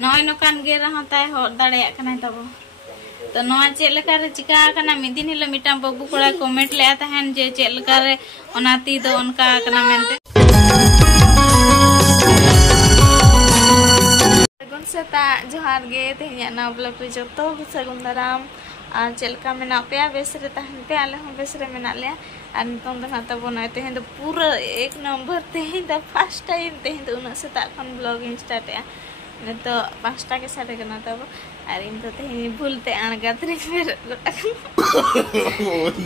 नॉय नोकान गे रहा ताय हो दाड़े कना तब तो नॉय चेक लेका रे चिका कना मिद दिन हिलो मिटाम बाबू कोड़ा कमेंट ले तहन जे चेक लेका रे ओनाती दो उनका कना मेनते सगुन सेता जोहार गे तेहनिया ना ब्लॉग रे जतो सगुन दाराम और चेलका मेना पे बेस रे तहन पे आले हम बेस रे मेना ले और नितों दो नाता बना तेहन तो पूरा एक नंबर तेहन तो फर्स्ट टाइम तेहन तो उना सेता खन ब्लॉगिंग स्टार्ट है तो 5टा के सारे करना तब और इन तो तेहन भूलते अणगात्री फिर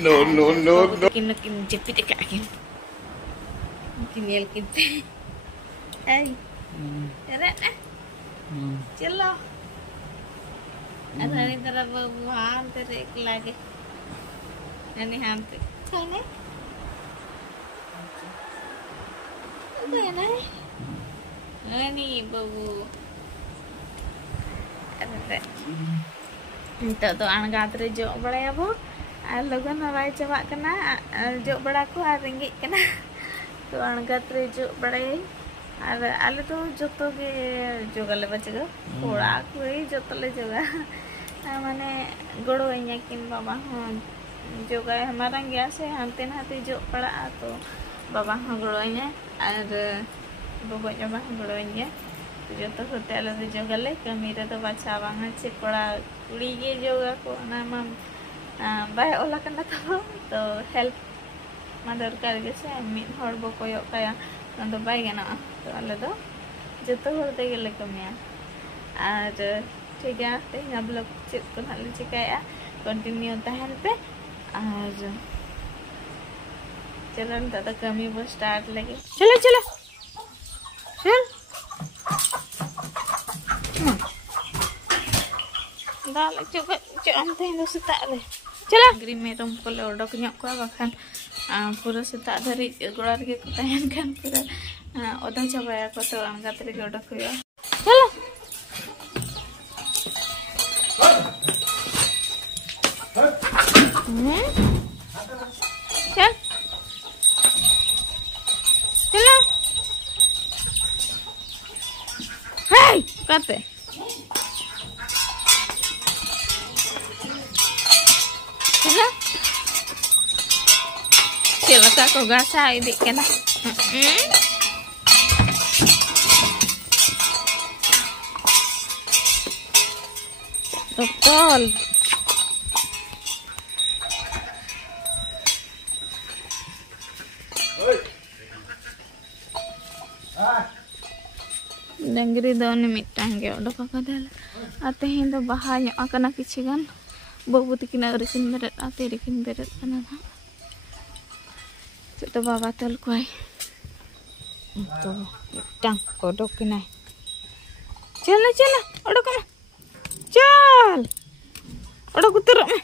नो नो नो नो किन किन जपी ते का किन यल किते आई अरे ना चलो अरे तरह भगवान तेरे एक लागे यानी हम पे खाने नहीं बाबू तो अणगात रे जो बड़ा बो और लगन हवाई चाबा कना जो बड़ा को और रेंगे कना तो अणगात रे जो बड़ा और आले तो जतो गे जोगाले बचगा कोड़ा कोई जतो ले जोगा माने गड़ो इया किन बाबा हां जोगा हमारा गया से हांते नाते जो पड़ा तो बाबा हां गड़ो इया और बाबा जबा गड़ो इया जो तो होते आले जोगाले कमी रे तो बाछा बांगा से कोड़ा कुड़ी गे जोगा को ना मा बाय ओला कना तो हेल्प मा दरकार गे से मिन हर बो कोयो काया तो बाय गना तो आले दो जतो होते गेले कमिया और ठीक है तेहना ब्लॉग चेक को हाल चिकाया कंटिन्यू तहन पे और चलो दादा कमी वो स्टार्ट लगे चलो चलो चल दाल चुका चम तेहन सेता रे चलो ग्री मेरम को ले ओडक ᱧᱚᱜ को बाखान पूरा सेता धरी गोड़ा रे को तहन खान पूरा ओदा चाबाया को तो अंगात रे ओडक हुआ चलो चल चलो हाय करते चलो चलो का को गासा इदी केना betul Dengri do ni mitang ge odo ka kadal ate hin do bahaya akana kichi gan babu tikina rikin beret ate rikin beret kana na to baba tel koi to mitang kodok kinai chalo chalo odo kana चल ओडो कुतर में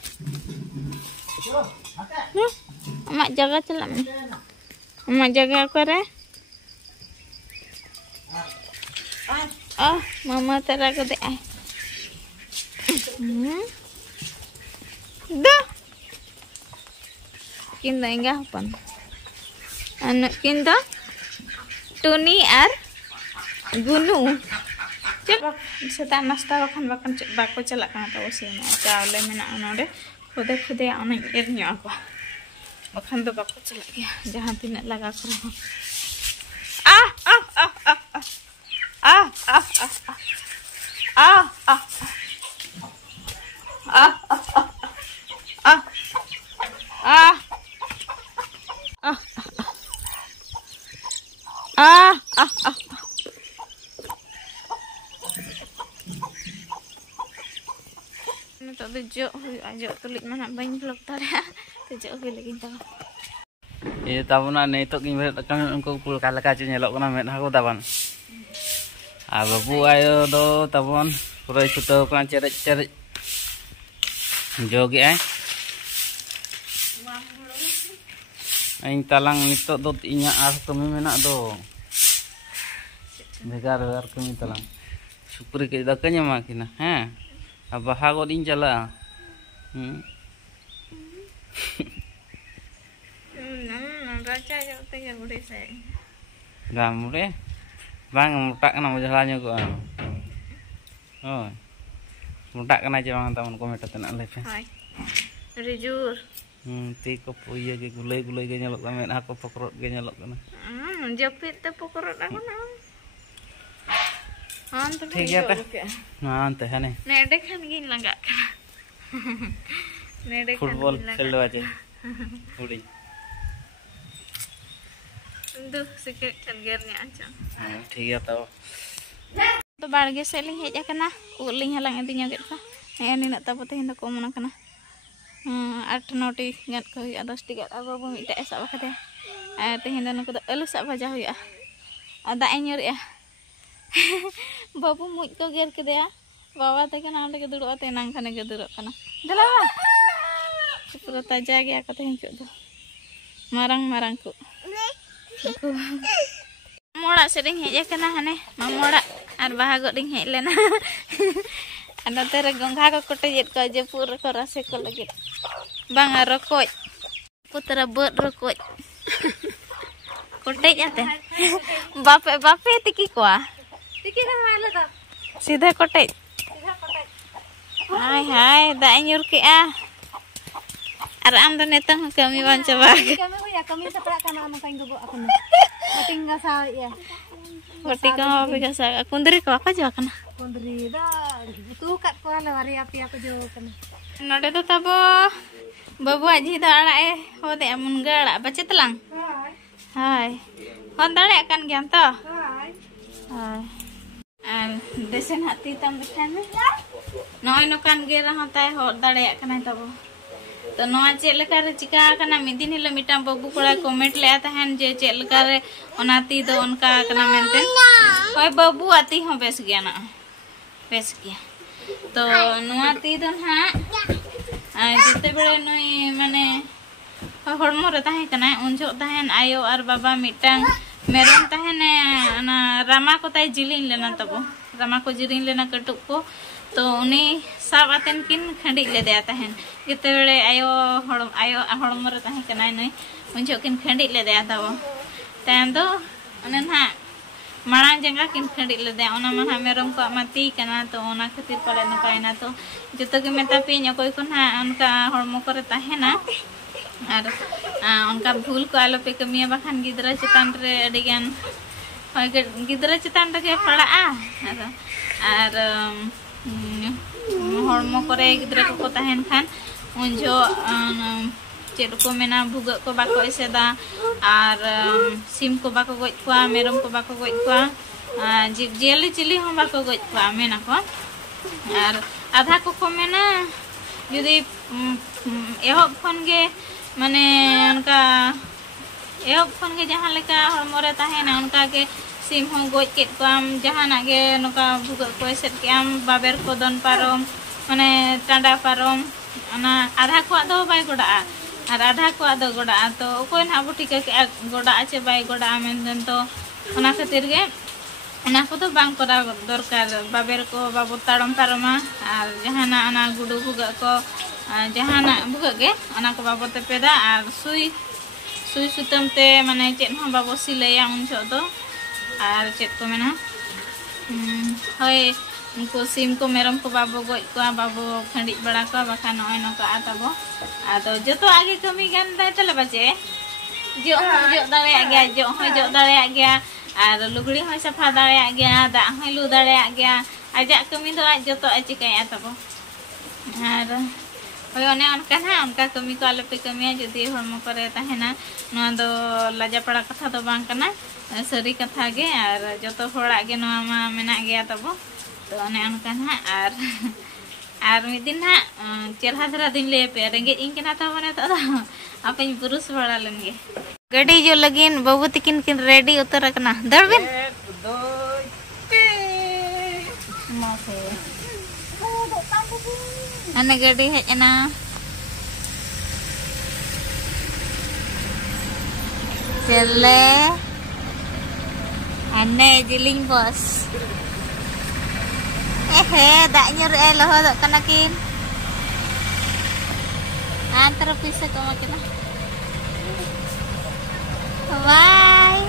अmak jaga चला में अmak jaga करे मामा तेरा को दे दो किंदा इंगा अपन अन किंदा Tony are गुनु चलो सेता नाश्ता बखान बखान बाको चला कना तो सेना चावले मेना नोडे खुदे खुदे आना एर न्यो को बखान तो बाको चला गया जहां तिना लगा कर आ आ आ आ आ आ आ आ आ आ आ तो जो जो तुलिक mana bain vlog tara to jo ge lagi ta iya tabuna ne to king berat kan unko pul kala ka nyelok kana met aku taban babu ayo do tabon pura ikuto kan ceret-ceret jogi ai aing talang nito do inya ar kami menak do begar kami talang supri ke dakanya makina ha अब हागो दिन चला raja jauh teh yang udah saya nggak mudah bang mutak nama jalannya kok Oh. Mudak kena aja bang taman komentar tenan lepe. Hai. Rejur. Ti ko puya ke gulai-gulai ge nyelok kamen aku pokrot ge nyelok kana. Jepit te pokrot aku na. Ante ठीक है हाँ ते है नहीं नेडे खान गिन लगा नेडे खान फुटबॉल खेल लो आज उड़ी दु सिके चल गेर nya aja ठीक है तो बाड़गे से लिंग हेज akana उलिंग हलांग इदि nyogit का ने निना तापो तेहिन को मन kana 8-9 टी गन को हुआ 10 टी गन अब बाबू मिटा सब कते तेहिन दन को आलू सब भाजा हुआ आदा एन्योर या बाबू मुझ को गेर के दिया बाबा तक ना लगे दुड़ो ते नांग खाने के दुड़ो कना दला पूरा ताजा गया कते हिंचो दो marang ku मोड़ा से डिंग हेज कना हने मोड़ा आर बाहागो डिंग हेज लेना ana tere gongha ko kotejet ko je pur ko rase ko lagi bang rokoj putra bot rokoj kotej ate bape tiki ko kan malu to सीधा kotej hai da nyur ke ar am do netang kami wan coba kami ya kami seprak kana anu kain gogo aku na tinggal sa ya Wati ka mapigasa kundri ko apa jawa kana kundri da itu kat ko ala wari api aku jo kana node to tabo babu aji da ala hode amun gala baca telang hai hon dale kan gyam to hai desen hati tam bitan noy no kan gera hotai hod dale kana tabo तो नोआ check लेका रे चिका कना मिदिन हिलो मिटाम बाबू कोड़ा comment ले तहन जे check लेका रे ओनाती दो उनका कना मेंटेन होय बाबू आती हो बेस गया ना बेस गया तो नोआ ती दो ना जते बेले नई माने हड़मो रे ताहे कना उनजो ताहेन आयो और बाबा मिटांग मेरम ताहेन ना रामा को ताई जिलिन लेना तबो रामा को जिरिन लेना कटुक को तो उनी सब आतेन किन खंडी ले दे ताहेन जते बेले आयो हड़मो रे ताहे कना नई उनजो किन खंडी ले दे ताबो तान दो अने ना मांग जंगा किन खंडी ले दे ओना मा मेरम को माती कना तो ओना खातिर पले नकायना तो जतो के मेता पे कोई को ना उनका हड़मो करे ताहेना और उनका भूल को आलो पे कमिया बखान गिदरा चितान रे अडिगान गिदरा चितान रे पड़ा और हड़मो करे गिदरा को ताहेन खान उनजो चेद को मेना भुग को बाको एसेदा और सिम को बाको गज कुआ मेरम को बाको गज कुआ जीव जियली चिली हम बाको गज कुआ मेना को और आधा को मेना जुदी एहब खन गे माने उनका एहब खन गे जहां लेका हड़मो रे ताहेना उनका के सिम हो गज के कुआम जहाना गे नका भुग को एसेद के आम बाबेर को दन पारम माने टांडा पारम अना आधा को दो बाय गोडा और आधा को दो गोडा तो कोई ना बो ठीक के गोडा चे बाय गोडा मेन तो ओना खातिर गे ओना को तो बांग करा दरकार बाबेर को बाबू ताड़म पारमा और जहाना ओना गुडू भुग को जहाना भुग गे ओना को बाबू ते पेदा और सुई सुतम ते माने चेत हो बाबू सिलैया उन छो तो और चेत को मेना होय उनको सिम को मेरम को बाबू गज को बाबू खंडी बड़ा को बाखा नय नका आताबो आदो जतो आगे कमी गान दा तले बचे जो दाले गया जो दाले गया और लुगड़ी हो सफा दाले गया दा हो लु दाले गया आजा कमी दो आज जतो चिकाय आताबो और होय ओने उनका ना उनका कमी को आले पे कमी जदी हरमो करे ताहेना नो दो लाजा पड़ा कथा दो बांग कना सरी कथा गे और जतो होड़ा गे नो मा मेना गया तबो तो अने उनका ना और मिदिन ना चेरहा धरा दिन ले पे रेंगे इन के ना था बने तो अपन पुरुष बड़ा लेंगे गड्डी जो लगिन बाबू तिकिन किन रेडी उतर रखना दरबिन अने गड्डी है ना चले अने जिलिंग बस dak nyur loho kana kin antar bisa ko makina bye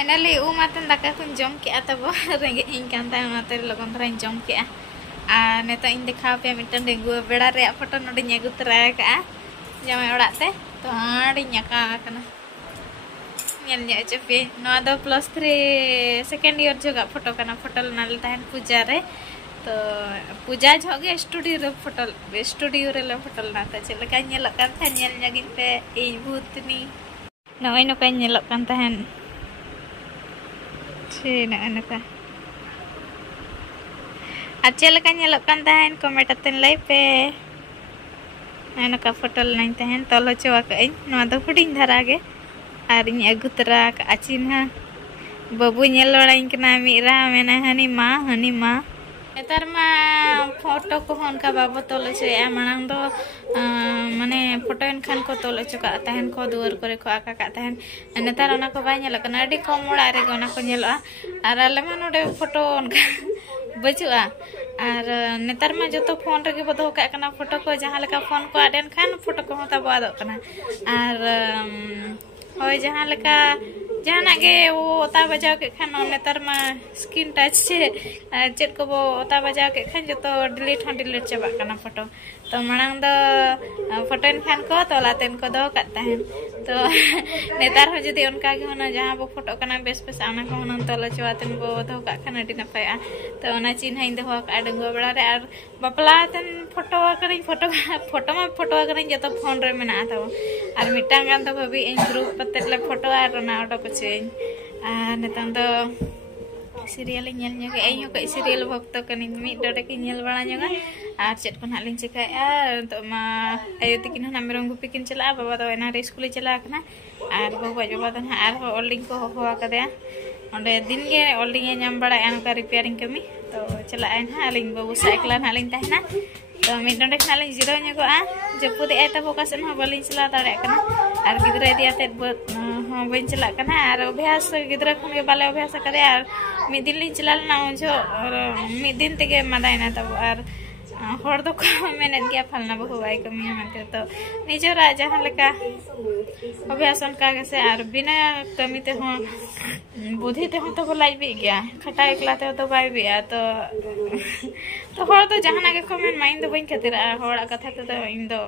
Finally, umaten daka kun jom ke atabo rengge ingkan ta mate logon tren jom ke a neta in dekha pe mitan dengu beda re foto nodi nyagu tra ka jamai orak te to adi nyaka kana nyel nya chepe no do plus 3 second year juga foto kana foto nal tahan puja re to puja joge studio re le foto na ta chele ka nyelok kan than nyel nyagin pe ei butni no ino ka nyelok kan tahan Cina anak acel kan nyelok kan tahan komentaten lai pe anak foto lain tahan tolo coba ke in no ada huding dharage arinya agu tera ka acin ha babu nyelolain kena mira mena hani ma netar ma foto ko hon ka babu tolo ce amanang do mane foto en khan ko tolo coka tahan ko duar kore ko aka ka tahan netar ona ko ba nyelok kana adi ko mola re ona ko nyeloa ar ale ma node foto onka bajua ar netar ma joto phone rege bodo ka kana foto ko jahan leka phone ko aden khan foto ko ta bado kana ar hoy jahan leka jahana ge wo ota bajaw ke khan netar ma screen touch che chet ko bo ota bajaw ke khan joto delete chaba kana foto to manang do foto en khan ko to laten ko do ka tahan to netar ho jodi onka ge hona jahan bo foto kana bes ana ko hona to la chawaten bo do ka khan adi napai a to ona chin hain do ka adango bala re ar bapla ten foto ma foto kari joto phone re mena ta ar mitang kan to bhabi en group patet le foto ar na odo ko chen netang do serial nyel nya ke ayo ke serial bhakto kani mi dode ki nyel bala nya ar chet ko nak lin cikai untuk ma ayo tikin na merong gupikin cela baba to ena re school cela kana ar baba to ar holding ko ho ka de onde din ge holding e nyam bala en ka repairing kami to cela en ha lin babu cyclan ha lin tahna to mi dode khalin zero nya ko jeput e ta fokus en ha balin cela tare kana ar gidra dia tet bot ho ben cela kana ar abhyas gidra khon ge bale abhyas kare ar mi din lin cela na jo mi din tege madai na ta ar hor do ko menet gya phalna bahu bai kami mate to nijora jahan leka abhyasan ka se ar bina kami te ho बुद्धि ते तो बोलाई भी गया खटा एकला ते तो बाई भी तो हर तो जहाना के कमेंट माइंड दो बइन खातिर हर कथा तो इन दो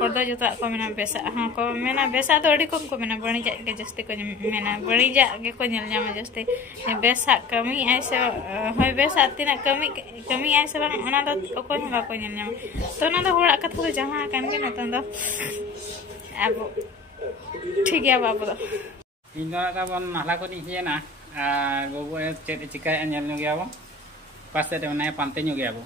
हर दो जता कमेना बेसा हां कमेना बेसा तो अडी कम कमेना बणी जा के जस्ते को मेना बणी जा के को नेल जामा जस्ते बेसा कमी ऐसे होय बेसा तिना कमी ऐसे बन ओना दो को बा को नेल जामा तो ना दो हर कथा तो जहां कान के न तो अब ठीक है बाबू दो Indah ka bon mahla ko ni hiena bobo chet chikai anyal nyu gya bo paste de na pante nyu gya bo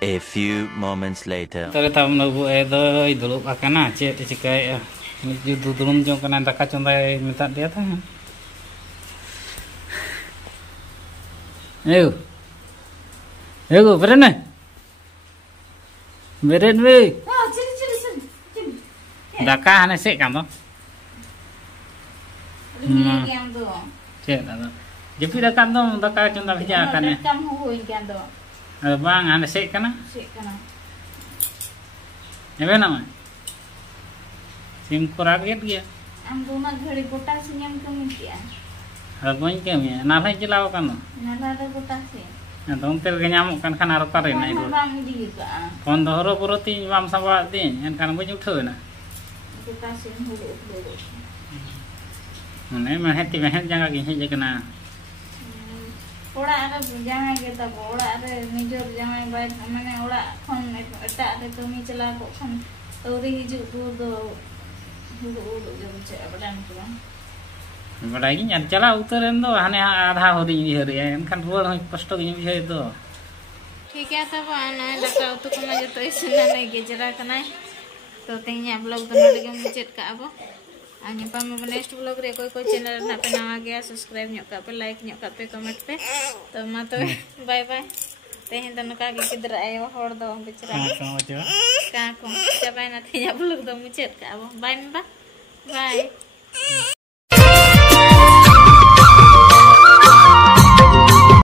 A few moments later tare tam no bo do idulu akana chet chikai ni ju dulum jong kana daka chondai minta dia ta Ayo beren we daka hane sek kam to Cek ada. Jadi dah kan tu dah kau cunda kerja kan ya. Bang, anda sek kana? Sek kana. Apa nama? Sim kurang dia. Ambo nak घड़ी गोटा से nyam kami dia. Abang kami, nalai jelau kan? Nalai ada गोटा से. Nah, tuh tel kenyamuk kan harus tarik naik dulu. Kon dohoro berarti mam sama dia, kan banyak tu na. Goटा से hulu. Mana mehet jangan gini je kena. Orang ada jangan kita orang ada major jangan baik mana orang kon ada kami celah kok kon tori hijau tu hulu jauh cek badan tu kan. Badan ini nyat celah uteran tu hanya ada hari ini hari kan dua orang posto ini bisa itu. ठीक है तब आना लगा तो कम जो तो इसने नहीं गेजरा करना है तो तेंगे ब्लॉग बना लगे मुझे का अब आने पर मैं नेक्स्ट ब्लॉग रे कोई चैनल ना पे नवा गया सब्सक्राइब न्यो का पे लाइक न्यो का पे कमेंट पे तो मा तो बाय बाय तेहें तो नका के किधर आयो हर दो बेचारा का को चाबाय ना थे ब्लॉग दो मुझे का अब बाय बाय